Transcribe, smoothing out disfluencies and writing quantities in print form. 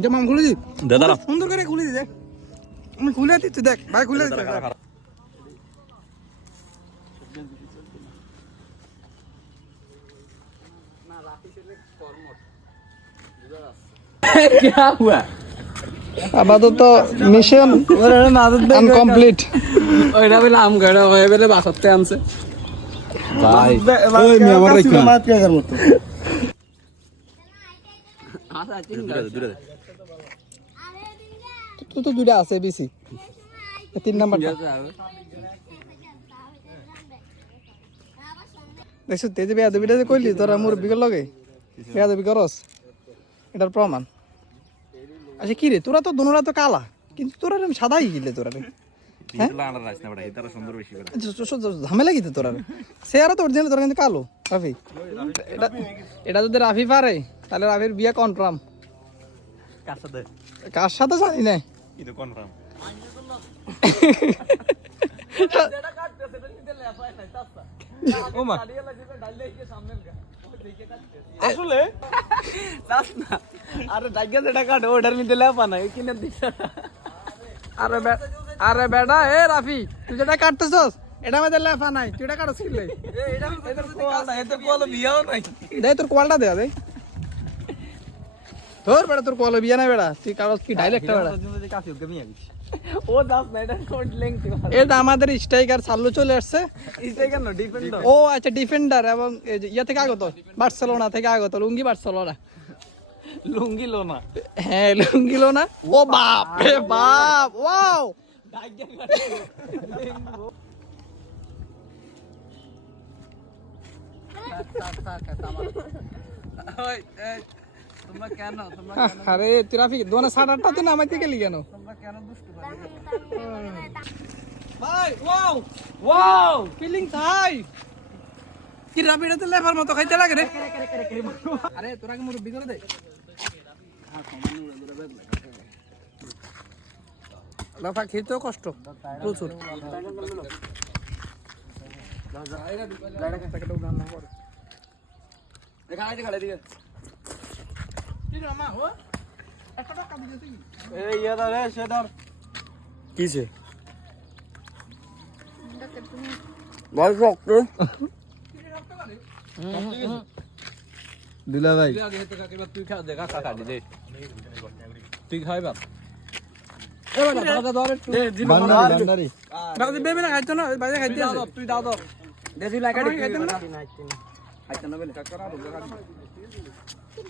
যে মাম খুলে দি দে দাঁড়া সুন্দর করে খুলে দি দেখ আমি খুলে দিচ্ছি দেখ ভাই খুলে দিচ্ছি क्या हुआ আপাতত মিশন আনকমপ্লিট ওইটা বলে আম গাড়া হয়ে বলে বাসাতে আনছে ভাই ওই মি আমার রাখা মাছ পেয়ার মতো দূরে দে তো দুইটা আছে বেশি 3 নাম্বারটা দেখছ তেজে বেয়াদবিটা যে কইলি তোরা মোর বিগল লগে বেয়াদবি করস এটার প্রমাণ আচ্ছা কি রে তোরা তো দুনোরা তো কালা কিন্তু তোরা সাদাই গিলে তোরা রে ঝামেলা কি তোরা সে আর তো অরিজিনাল তোরা কিন্তু কালো রাফি এটা যদি রাফি পারে তাহলে রাফির বিয়ে কনফার্ম কার সাথে জানি না আসলে আরে ডাইগা যেটা কাটে ওটার মধ্যে লেপা নাই কিনে দিছে আরে বেটা এ রাফি তুই যেটা কাটতেছস এটা আমাদের লেফা নাই তুই এটা কাটছিস লে এটা এদের কোয়ালটা এদের কোয়াল বিয়াও নাই দে তোর কোয়ালটা দে দে তোর বেটা তোর কোয়াল বিয়া না বেটা তুই কারো কি ডাইরেক্টর বেটা ও দাস না এটা কোড লেংথ এটা আমাদের স্ট্রাইকার চালু চলে আসছে স্ট্রাইকার না ডিফেন্ডার ও আচ্ছা ডিফেন্ডার এবং এই যে ইয়া থেকে আগত বার্সেলোনা থেকে আগত লুঙ্গি বার্সেলোনা লুঙ্গি লো না হ্যাঁ লুঙ্গি লো না ও বাপ রে বাপ ওয়াও ডাইগা ওই এই তোমরা কেন আরে ট্রাফিক দোনা 8:30 দিন আমাইতে গেলি কেন তোমরা কেন দুষ্টু ভাই ওয়াও ওয়াও ফিলিং হাই কি রাবিড়া তো লেফার মতো খাইতে লাগে রে আরে তোরা কি মুরব্বি করে দে লাফা খেতেও কষ্ট প্রচুর কিছে ভাই শক্ত দিলা ভাই তুই খা দেখা কাকা দে তুই খাইবা ভান্ডারি রাজি বেবে না খাইতো না বাইরে খাইতে আছে তুই দাও দাও দেজি লাগা খাইতে না খাইতে না বলে